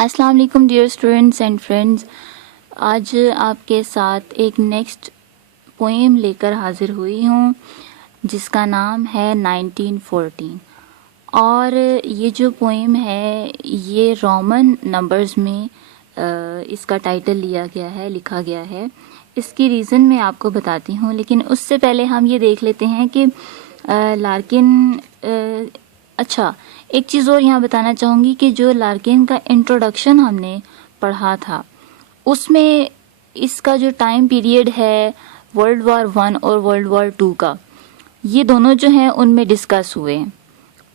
अस्सलाम वालेकुम dear students and friends. आज आपके साथ एक नेक्स्ट पोएम लेकर हाजिर हुई हूँ जिसका नाम है 1914। और ये जो पोएम है ये रोमन नंबर्स में इसका टाइटल लिया गया है, लिखा गया है। इसकी रीज़न मैं आपको बताती हूँ, लेकिन उससे पहले हम ये देख लेते हैं कि लार्किन अच्छा, एक चीज़ और यहाँ बताना चाहूँगी कि जो लार्किन का इंट्रोडक्शन हमने पढ़ा था उसमें इसका जो टाइम पीरियड है वर्ल्ड वॉर 1 और वर्ल्ड वॉर 2 का, ये दोनों जो हैं उनमें डिस्कस हुए हैं।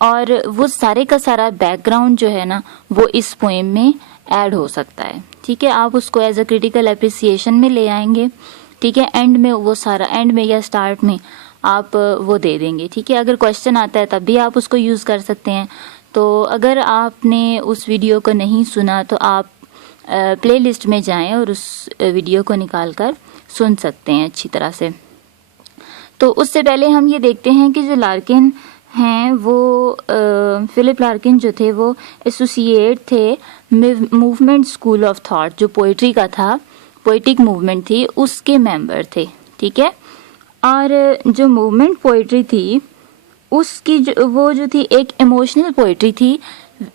और वो सारे का सारा बैकग्राउंड जो है ना वो इस पोएम में ऐड हो सकता है। ठीक है, आप उसको एज अ क्रिटिकल अप्रिसिएशन में ले आएंगे। ठीक है, एंड में वो सारा, एंड में या स्टार्ट में आप वो दे देंगे। ठीक है, अगर क्वेश्चन आता है तब भी आप उसको यूज़ कर सकते हैं। तो अगर आपने उस वीडियो को नहीं सुना तो आप प्लेलिस्ट में जाएं और उस वीडियो को निकाल कर सुन सकते हैं अच्छी तरह से। तो उससे पहले हम ये देखते हैं कि जो लार्किन हैं वो फिलिप लार्किन जो थे वो एसोसिएट थे मूवमेंट स्कूल ऑफ थॉट, जो पोइट्री का था, पोइटिक मूवमेंट थी, उसके मेंबर थे। ठीक है, और जो मूवमेंट पोइट्री थी उसकी वो जो थी एक इमोशनल पोइट्री थी,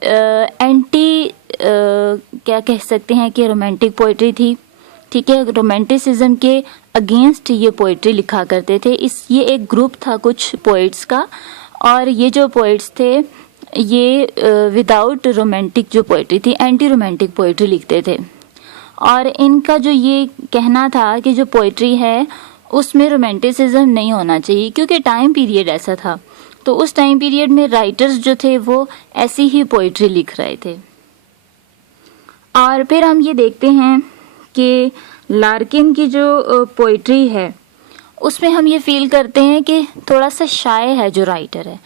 एंटी क्या कह सकते हैं कि रोमांटिक पोइट्री थी। ठीक है, रोमांटिसिज्म के अगेंस्ट ये पोइट्री लिखा करते थे। ये एक ग्रुप था कुछ पोइट्स का, और ये जो पोइट्स थे ये विदाउट रोमांटिक जो पोइट्री थी, एंटी रोमांटिक पोइट्री लिखते थे। और इनका जो ये कहना था कि जो पोइट्री है उसमें रोमांटिसिज्म नहीं होना चाहिए, क्योंकि टाइम पीरियड ऐसा था। तो उस टाइम पीरियड में राइटर्स जो थे वो ऐसी ही पोइट्री लिख रहे थे। और फिर हम ये देखते हैं कि लार्किन की जो पोइट्री है उसमें हम ये फील करते हैं कि थोड़ा सा शाय है जो राइटर है।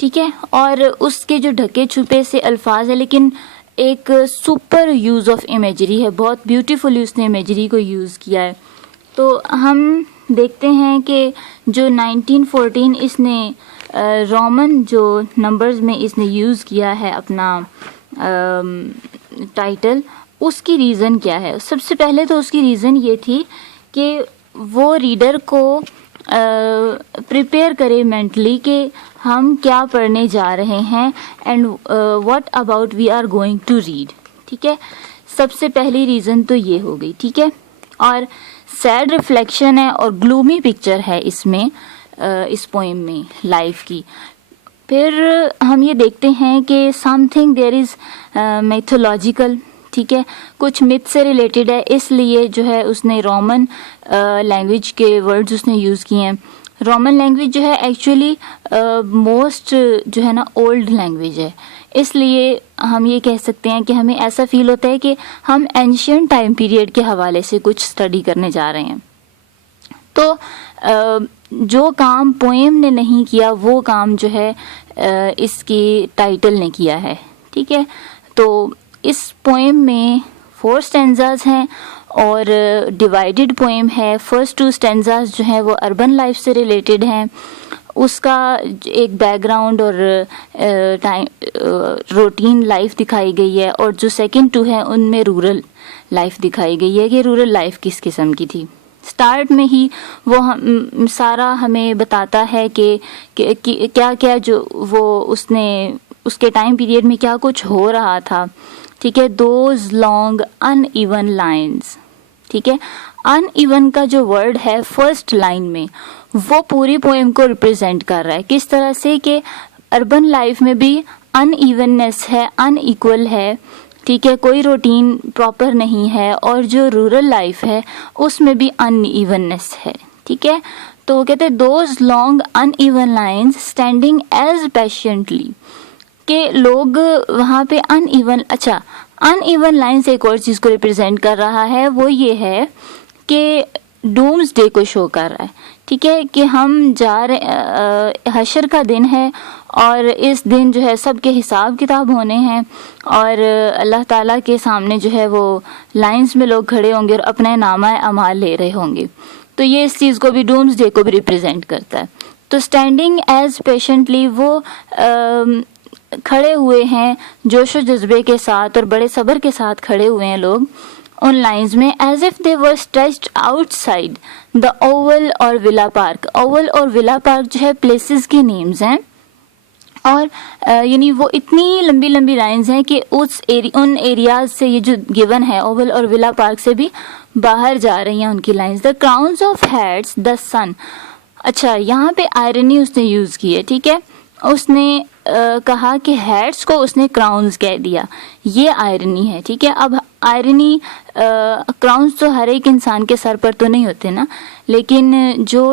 ठीक है, और उसके जो ढके छुपे से अल्फाज है, लेकिन एक सुपर यूज़ ऑफ इमेजरी है, बहुत ब्यूटीफुली उसने इमेजरी को यूज़ किया है। तो हम देखते हैं कि जो 1914 इसने रोमन जो नंबर्स में इसने यूज़ किया है अपना टाइटल, उसकी रीज़न क्या है। सबसे पहले तो उसकी रीज़न ये थी कि वो रीडर को प्रिपेयर करे मेंटली कि हम क्या पढ़ने जा रहे हैं and what about we are going to read. ठीक है, सबसे पहली रीज़न तो ये हो गई। ठीक है, और सैड रिफ्लेक्शन है और ग्लूमी पिक्चर है इसमें, इस पोएम में लाइफ की। फिर हम ये देखते हैं कि समथिंग देयर इज़ मैथोलॉजिकल। ठीक है, कुछ मिथ से रिलेटेड है, इसलिए जो है उसने रोमन लैंग्वेज के वर्ड्स उसने यूज़ किए हैं। रोमन लैंग्वेज जो है एक्चुअली मोस्ट जो है ना ओल्ड लैंग्वेज है, इसलिए हम ये कह सकते हैं कि हमें ऐसा फील होता है कि हम एंशियंट टाइम पीरियड के हवाले से कुछ स्टडी करने जा रहे हैं। तो जो काम पोएम ने नहीं किया वो काम जो है इसकी टाइटल ने किया है। ठीक है, तो इस पोएम में 4 स्टैंजाज हैं और डिवाइडेड पोएम है। फर्स्ट 2 स्टैंजाज जो हैं वो अर्बन लाइफ से रिलेटेड हैं, उसका एक बैकग्राउंड और टाइम रूटीन लाइफ दिखाई गई है, और जो सेकंड 2 है उनमें रूरल लाइफ दिखाई गई है कि रूरल लाइफ किस किस्म की थी। स्टार्ट में ही वो सारा हमें बताता है कि क्या क्या जो वो उसने उसके टाइम पीरियड में क्या कुछ हो रहा था। ठीक है, दोज लॉन्ग अनइवन लाइन्स। ठीक है, अनइवन का जो वर्ड है फर्स्ट लाइन में वो पूरी पोएम को रिप्रेजेंट कर रहा है, किस तरह से कि अर्बन लाइफ में भी अनइवननेस है, अनइक्वल है। ठीक है, कोई रूटीन प्रॉपर नहीं है, और जो रूरल लाइफ है उसमें भी अनइवननेस है। ठीक है, तो कहते हैं those long uneven lines standing as patiently, के लोग वहाँ पे अनइवन, अच्छा अनइवन लाइन्स एक और चीज़ को रिप्रेजेंट कर रहा है, वो ये है कि डूम्स डे को शो कर रहा है। ठीक है, कि हम जा रहे, हशर का दिन है और इस दिन जो है सबके हिसाब किताब होने हैं, और अल्लाह ताला के सामने जो है वो लाइंस में लोग खड़े होंगे और अपना नामा अमाल ले रहे होंगे। तो ये इस चीज़ को भी, डूम्स डे को भी रिप्रेजेंट करता है। तो स्टैंडिंग एज पेशेंटली वो खड़े हुए हैं जोशो जज्बे के साथ और बड़े सब्र के साथ खड़े हुए हैं लोग उन लाइंस में, as if they were stretched outside the Oval और विला पार्क। ओवल और विला पार्क जो है प्लेसेस के नेम्स हैं, और यानी वो इतनी लंबी लंबी लाइंस हैं कि उन एरियाज से ये जो गिवन है ओवल और विला पार्क से भी बाहर जा रही हैं उनकी lines. The crowns of heads the sun. अच्छा, यहाँ पे आयरनी उसने यूज की है, ठीक है। उसने कहा कि हेड्स को उसने क्राउन्स कह दिया, ये आयरनी है, ठीक है। अब आयरनी, क्राउन्स तो हर एक इंसान के सर पर तो नहीं होते ना, लेकिन जो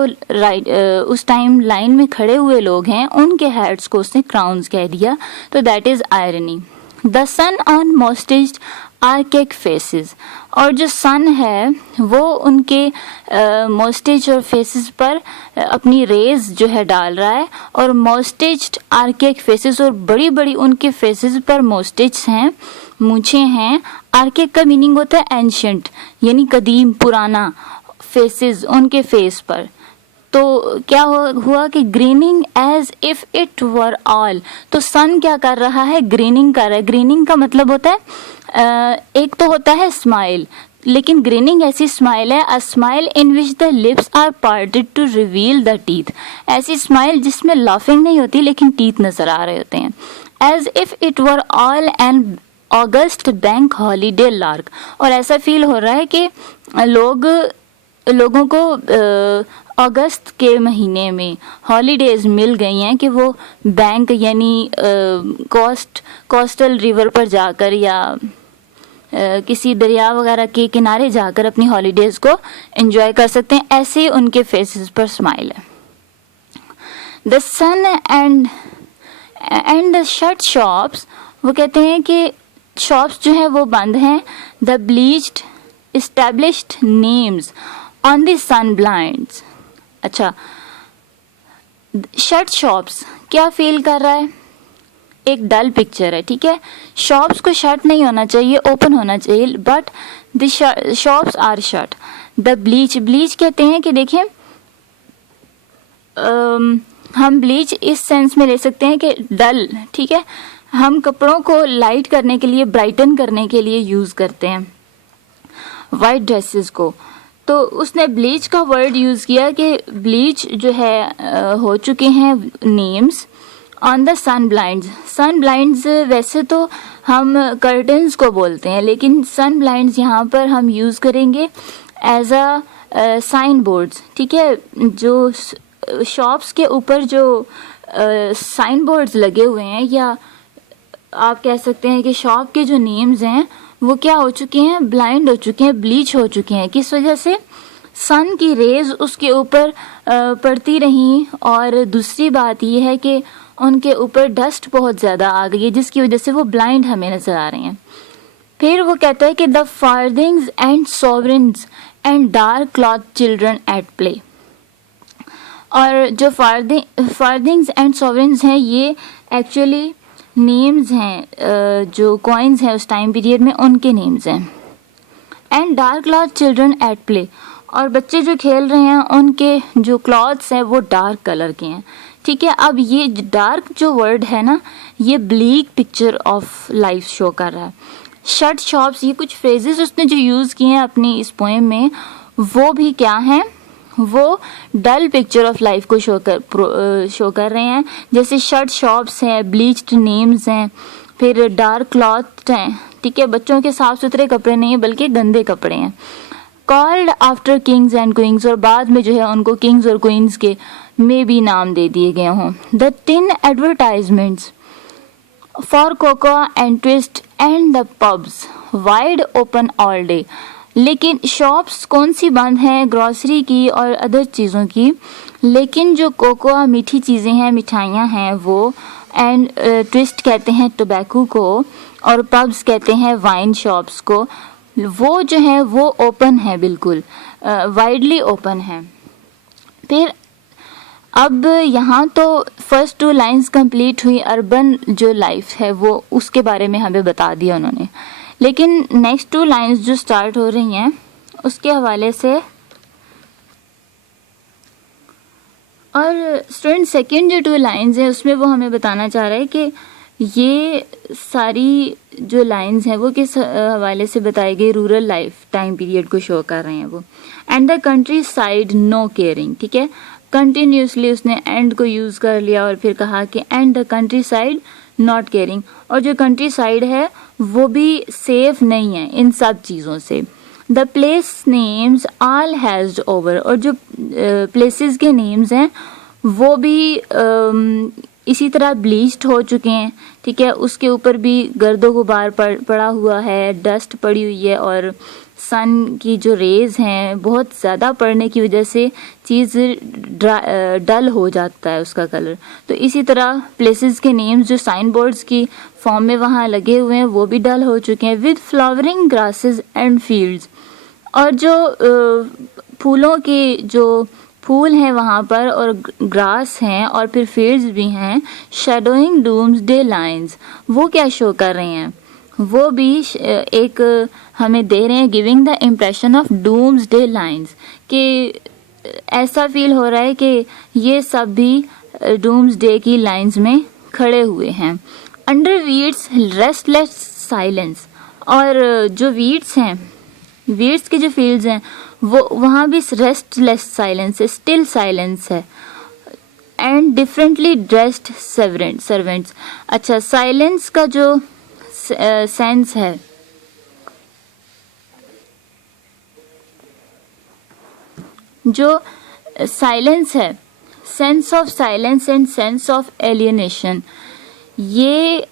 उस टाइम लाइन में खड़े हुए लोग हैं उनके हेड्स को उसने क्राउन्स कह दिया, तो that is irony. The sun on most ages archaic faces. और जो सन है वो उनके मोस्टेज और फेसेस पर अपनी रेज जो है डाल रहा है, और मोस्टेज आर्केक फेसेस, और बड़ी बड़ी उनके फेसेस पर मोस्टेज हैं, मूछें हैं। आर्केक का मीनिंग होता है एंशियंट, यानी कदीम, पुराना। फेसेस, उनके फेस पर। तो क्या हुआ कि grinning as if it were all. तो सन क्या कर रहा है? ग्रीनिंग कर रहा है। ग्रीनिंग का मतलब होता है एक तो होता है स्माइल, लेकिन ग्रीनिंग ऐसी स्माइल है, a smile in which the lips are parted to reveal the teeth. ऐसी स्माइल जिसमें लाफिंग नहीं होती लेकिन टीथ नजर आ रहे होते हैं। As if it were all and August Bank Holiday lark. और ऐसा फील हो रहा है कि लोगों को अगस्त के महीने में हॉलीडेज मिल गई हैं कि वो बैंक यानी कोस्टल रिवर पर जाकर या किसी दरिया वगैरह के किनारे जाकर अपनी हॉलीडेज को एंजॉय कर सकते हैं। ऐसे ही उनके फेसेस पर स्माइल है। The sun and the shut shops. वो कहते हैं कि शॉप्स जो है वो बंद हैं। The bleached established names on the sun blinds. अच्छा, शट शॉप्स क्या फील कर रहा है? एक डल पिक्चर है, ठीक है। शॉप्स को शट नहीं होना चाहिए, ओपन होना चाहिए, but the shops are shut. The bleach कहते हैं कि देखिए हम ब्लीच इस सेंस में ले सकते हैं कि डल, ठीक है। हम कपड़ों को लाइट करने के लिए, ब्राइटन करने के लिए यूज करते हैं वाइट ड्रेसेस को। तो उसने ब्लीच का वर्ड यूज किया कि ब्लीच जो है हो चुके हैं names on the sun blinds. Sun blinds वैसे तो हम कर्टन्स को बोलते हैं, लेकिन सन ब्लाइंड्स यहाँ पर हम यूज करेंगे एज अ साइन बोर्ड्स, ठीक है। जो शॉप्स के ऊपर जो साइन बोर्ड्स लगे हुए हैं, या आप कह सकते हैं कि शॉप के जो नेम्स हैं वो क्या हो चुके हैं? ब्लाइंड हो चुके हैं, ब्लीच हो चुके हैं। किस वजह से? सन की रेज उसके ऊपर पड़ती रही, और दूसरी बात यह है कि उनके ऊपर डस्ट बहुत ज़्यादा आ गई है, जिसकी वजह से वो ब्लाइंड हमें नजर आ रहे हैं। फिर वो कहता है कि the farthings and sovereigns and dark cloth children at play. और जो फार्थिंग्स एंड सॉवरेन्स हैं ये एक्चुअली नेम्स हैं, जो कॉइन्स हैं उस टाइम पीरियड में उनके नेम्स हैं। And dark cloth children at play. और बच्चे जो खेल रहे हैं उनके जो क्लॉथ्स हैं वो डार्क कलर के हैं, ठीक है। अब ये डार्क जो वर्ड है ना, ये bleak picture of life show कर रहा है। शट शॉप्स, ये कुछ फ्रेजेस उसने जो यूज किए हैं अपनी इस पोएम में, वो भी क्या हैं? वो डल पिक्चर ऑफ लाइफ को शो कर रहे हैं। जैसे शट शॉप्स हैं, ब्लीच्ड नेम्स हैं, फिर डार्क क्लॉथ हैं, ठीक है। बच्चों के साफ सुथरे कपड़े नहीं है बल्कि गंदे कपड़े हैं। Called after Kings and queen's, और बाद में जो है उनको किंग्स और क्वींस के में भी नाम दे दिए गए हों। The tin advertisements for cocoa and twist and the pubs wide open all day. लेकिन शॉप्स कौन सी बंद हैं? ग्रोसरी की और अदर चीज़ों की। लेकिन जो कोकोआ मीठी चीज़ें हैं, मिठाइयाँ हैं वो, एंड ट्विस्ट कहते हैं टोबैको को, और पब्स कहते हैं वाइन शॉप्स को, वो जो है वो ओपन है, बिल्कुल वाइडली ओपन है। फिर अब यहाँ तो फर्स्ट 2 लाइंस कंप्लीट हुई, अर्बन जो लाइफ है वो उसके बारे में हमें बता दिया उन्होंने। लेकिन नेक्स्ट 2 लाइंस जो स्टार्ट हो रही हैं उसके हवाले से, और स्टूडेंट सेकंड जो 2 लाइंस है उसमें वो हमें बताना चाह रहा है कि ये सारी जो लाइंस हैं वो किस हवाले से बताई गई, रूरल लाइफ टाइम पीरियड को शो कर रहे हैं वो। And the countryside no caring, ठीक है, कंटिन्यूसली उसने एंड को यूज कर लिया और फिर कहा कि and the country side not caring, और जो कंट्री साइड है वो भी सेफ नहीं है इन सब चीज़ों से। The place names all hedged over, और जो प्लेसेस के नेम्स हैं वो भी इसी तरह ब्लीच्ड हो चुके हैं, ठीक है, उसके ऊपर भी गर्दो गुबार पड़ा हुआ है, डस्ट पड़ी हुई है, और सन की जो रेज हैं बहुत ज़्यादा पड़ने की वजह से चीज़ डल हो जाता है उसका कलर। तो इसी तरह प्लेसेस के नेम्स जो साइन बोर्ड्स की फॉर्म में वहाँ लगे हुए हैं वो भी डल हो चुके हैं। With flowering grasses and fields, और जो फूलों के जो फूल हैं वहाँ पर और ग्रास हैं और फिर फील्ड्स भी हैं, शेडोइंग डूम्सडे लाइंस, वो क्या शो कर रहे हैं, वो भी एक हमें दे रहे हैं giving the impression of doomsday lines, कि ऐसा फील हो रहा है कि ये सब भी डूम्सडे की लाइंस में खड़े हुए हैं। अंडर वीड्स रेस्टलेस साइलेंस, और जो वीड्स हैं, वीड्स के जो फील्ड्स हैं वो वहाँ भी रेस्टलेस साइलेंस है, स्टिल साइलेंस है। एंड डिफरेंटली ड्रेस्ड सर्वेंट्स, अच्छा साइलेंस का जो सेंस है, जो साइलेंस है, sense of silence and sense of alienation, ये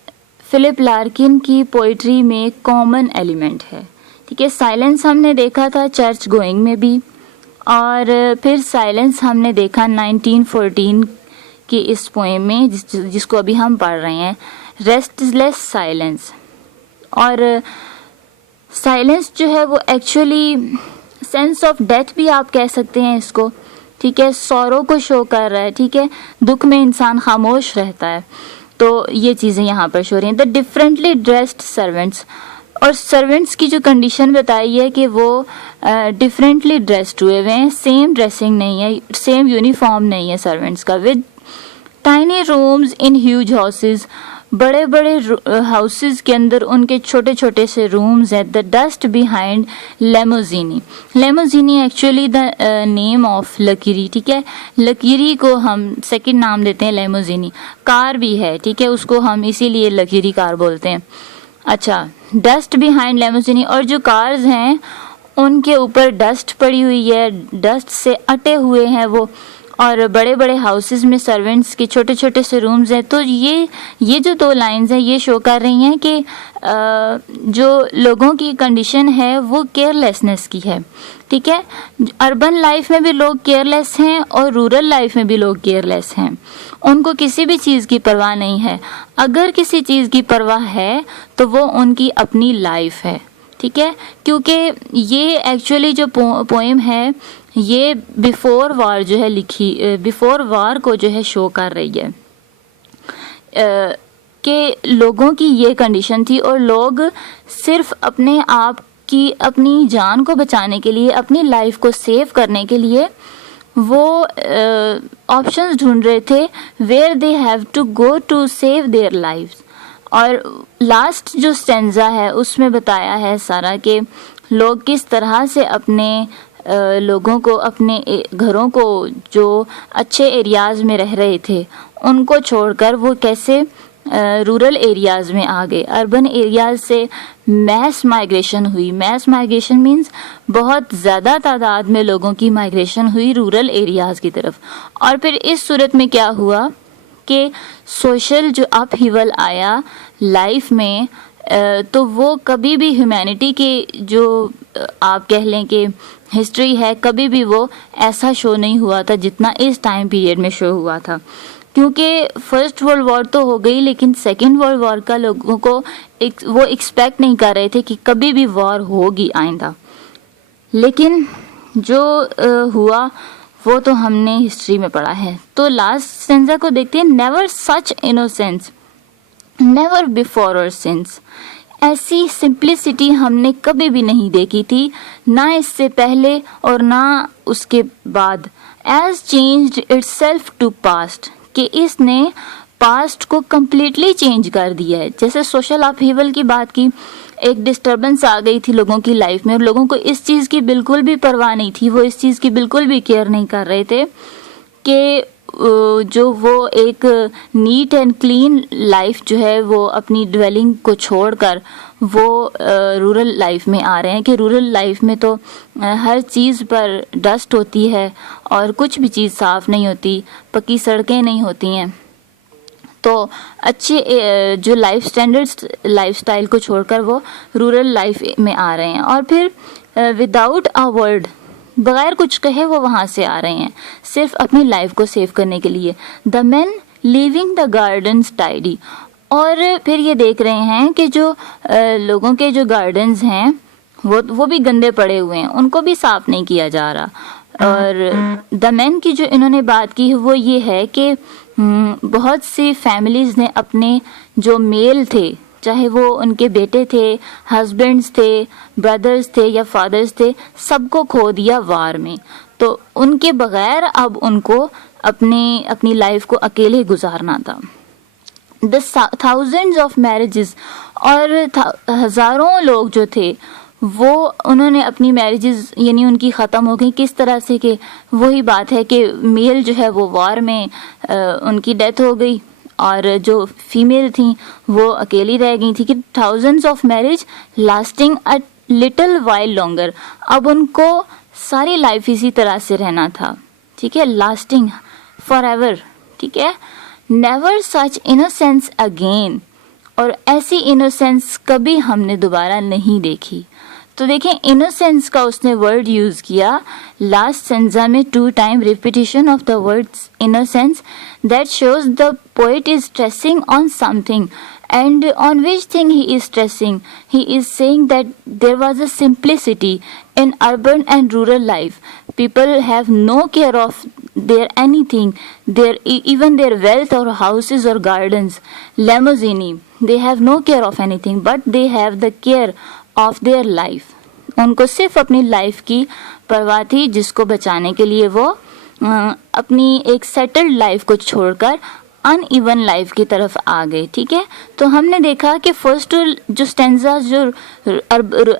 फिलिप लार्किन की पोइट्री में कॉमन एलिमेंट है, ठीक है। साइलेंस हमने देखा था चर्च गोइंग में भी, और फिर साइलेंस हमने देखा 1914 की इस पोएम में जिसको अभी हम पढ़ रहे हैं, रेस्टलेस साइलेंस। और साइलेंस जो है वो एक्चुअली सेंस ऑफ डेथ भी आप कह सकते हैं इसको, ठीक है, सौरों को शो कर रहा है, ठीक है, दुख में इंसान खामोश रहता है। तो ये चीज़ें यहाँ पर शो रही हैं। द डिफरेंटली ड्रेस्ड सर्वेंट्स, और सर्वेंट्स की जो कंडीशन बताई है कि वो डिफरेंटली ड्रेस्ड हुए हुए हैं, सेम ड्रेसिंग नहीं है, सेम यूनिफॉर्म नहीं है सर्वेंट्स का। With tiny rooms in huge houses, बड़े बड़े हाउसेस के अंदर उनके छोटे छोटे से रूम्स हैं। The dust behind limousine, limousine actually the name of luxury, ठीक है, लकीरी को हम सेकंड नाम देते हैं लेमोजीनी। कार भी है, ठीक है, उसको हम इसीलिए लकीरी कार बोलते हैं। अच्छा, डस्ट बिहाइंड लेमोजीनी, और जो कार्स हैं उनके ऊपर डस्ट पड़ी हुई है, डस्ट से अटे हुए हैं वो, और बड़े बड़े हाउसेस में सर्वेंट्स के छोटे छोटे से रूम्स हैं। तो ये जो दो लाइंस हैं ये शो कर रही हैं कि जो लोगों की कंडीशन है वो केयरलेसनेस की है, ठीक है। अर्बन लाइफ में भी लोग केयरलेस हैं और रूरल लाइफ में भी लोग केयरलेस हैं, उनको किसी भी चीज़ की परवाह नहीं है। अगर किसी चीज़ की परवाह है तो वो उनकी अपनी लाइफ है, ठीक है, क्योंकि ये एक्चुअली जो पोएम है ये बिफोर वार जो है लिखी, बिफोर वार को जो है शो कर रही है कि लोगों की ये कंडीशन थी और लोग सिर्फ अपने आप की अपनी जान को बचाने के लिए, अपनी लाइफ को सेव करने के लिए वो ऑप्शंस ढूंढ रहे थे where they have to go to save their lives. और लास्ट जो स्टेंजा है उसमें बताया है सारा कि लोग किस तरह से अपने लोगों को, अपने घरों को जो अच्छे एरियाज़ में रह रहे थे उनको छोड़कर वो कैसे रूरल एरियाज़ में आ गए। अर्बन एरियाज़ से मैस माइग्रेशन हुई, मैस माइग्रेशन मीन्स बहुत ज़्यादा तादाद में लोगों की माइग्रेशन हुई रूरल एरियाज़ की तरफ। और फिर इस सूरत में क्या हुआ कि सोशल जो अपहीवल आया लाइफ में, तो वो कभी भी ह्यूमैनिटी के जो आप कह लें कि हिस्ट्री है, कभी भी वो ऐसा शो नहीं हुआ था जितना इस टाइम पीरियड में शो हुआ था। क्योंकि फर्स्ट वर्ल्ड वॉर तो हो गई, लेकिन सेकेंड वर्ल्ड वॉर का लोगों को वो एक्सपेक्ट नहीं कर रहे थे कि कभी भी वॉर होगी आइंदा। लेकिन जो हुआ वो तो हमने हिस्ट्री में पढ़ा है। तो लास्ट स्टेंजा को देखते हैं। नेवर सच इनोसेंस, नेवर बिफोर और सिंस, ऐसी सिंप्लिसिटी हमने कभी भी नहीं देखी थी, ना इससे पहले और ना उसके बाद। As changed itself to past, कि इसने पास्ट को कम्प्लीटली चेंज कर दिया है। जैसे सोशल अपहीवल की बात की, एक डिस्टर्बेंस आ गई थी लोगों की लाइफ में और लोगों को इस चीज़ की बिल्कुल भी परवाह नहीं थी, वो इस चीज़ की बिल्कुल भी केयर नहीं कर रहे थे कि जो वो एक नीट एंड क्लीन लाइफ जो है वो अपनी ड्वेलिंग को छोड़कर वो रूरल लाइफ में आ रहे हैं कि रूरल लाइफ में तो हर चीज़ पर डस्ट होती है और कुछ भी चीज़ साफ़ नहीं होती, पक्की सड़कें नहीं होती हैं। तो अच्छे जो लाइफ स्टाइल को छोड़कर वो रूरल लाइफ में आ रहे हैं और फिर विदाउट अ वर्ड, बगैर कुछ कहे वो वहाँ से आ रहे हैं सिर्फ अपनी लाइफ को सेव करने के लिए। The man living the gardens tidy, और फिर ये देख रहे हैं कि जो लोगों के जो गार्डन्स हैं वो भी गंदे पड़े हुए हैं, उनको भी साफ नहीं किया जा रहा। और द मैन की जो इन्होंने बात की वो ये है कि बहुत सी फैमिलीज ने अपने जो मेल थे, चाहे वो उनके बेटे थे, हस्बैंड्स थे, ब्रदर्स थे या फादर्स थे, सबको खो दिया वार में। तो उनके बगैर अब उनको अपनी लाइफ को अकेले गुजारना था। द थाउजेंड्स ऑफ मैरिजेस, और हजारों लोग जो थे वो उन्होंने अपनी मैरिजेस यानी उनकी ख़त्म हो गई। किस तरह से कि वही बात है कि मेल जो है वो वार में उनकी डेथ हो गई और जो फीमेल थी वो अकेली रह गई थी। कि thousands of marriage lasting a little while longer, अब उनको सारी लाइफ इसी तरह से रहना था, ठीक है, लास्टिंग फॉर एवर, ठीक है। नेवर सच इनोसेंस अगेन, और ऐसी इनोसेंस कभी हमने दोबारा नहीं देखी। तो देखें इनोसेंस का उसने वर्ड यूज किया लास्ट सेंजा में 2 time repetition of the words innocence, that shows the poet is stressing on something, and on which thing he is stressing? He is saying that there was a simplicity in urban and rural life. People have no care of their anything, even their wealth or houses or gardens, limousine. They have no care of anything, but they have the care of their life. उनको सिर्फ अपनी life की परवाह थी, जिसको बचाने के लिए वो अपनी एक सेटल्ड लाइफ को छोड़कर अनइवन लाइफ की तरफ आ गए, ठीक है। तो हमने देखा कि फर्स्ट जो स्टेंजा जो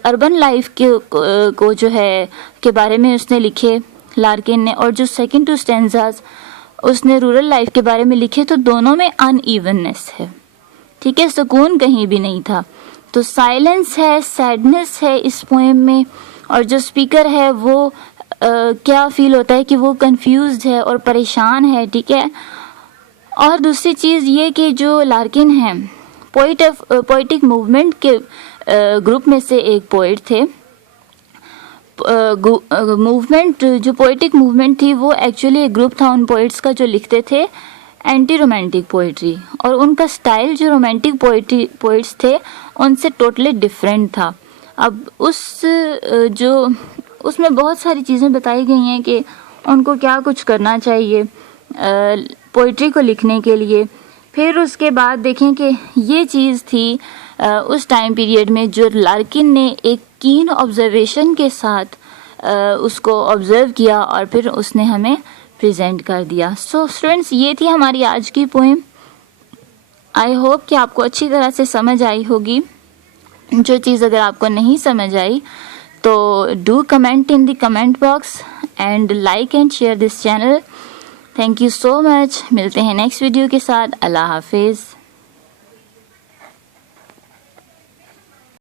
अर्बन लाइफ को जो है के बारे में उसने लिखे लार्किन ने, और जो सेकंड 2 स्टेंजाज उसने रूरल लाइफ के बारे में लिखे, तो दोनों में अनइवननेस है, ठीक है, सुकून कहीं भी नहीं था। तो साइलेंस है, सैडनेस है इस पोएम में, और जो स्पीकर है वो क्या फील होता है कि वो कंफ्यूज्ड है और परेशान है, ठीक है। और दूसरी चीज़ ये कि जो लार्किन है पोइटिक मूवमेंट के ग्रुप में से एक पोइट थे। मूवमेंट जो पोइटिक मूवमेंट थी वो एक्चुअली एक ग्रुप था उन पोइट्स का जो लिखते थे एंटी रोमांटिक पोइट्री, और उनका स्टाइल जो रोमांटिक पोइट्स थे उनसे टोटली डिफरेंट था। अब उसमें बहुत सारी चीज़ें बताई गई हैं कि उनको क्या कुछ करना चाहिए पोइट्री को लिखने के लिए। फिर उसके बाद देखें कि ये चीज़ थी उस टाइम पीरियड में जो लार्किन ने एक कीन ऑब्जर्वेशन के साथ उसको ऑब्जर्व किया और फिर उसने हमें प्रेजेंट कर दिया। सो स्टूडेंट्स, ये थी हमारी आज की पोएम। आई होप कि आपको अच्छी तरह से समझ आई होगी। जो चीज़ अगर आपको नहीं समझ आई तो do comment in the comment box and like and share this channel. Thank you so much. मिलते हैं नेक्स्ट वीडियो के साथ। अल्लाह हाफिज़।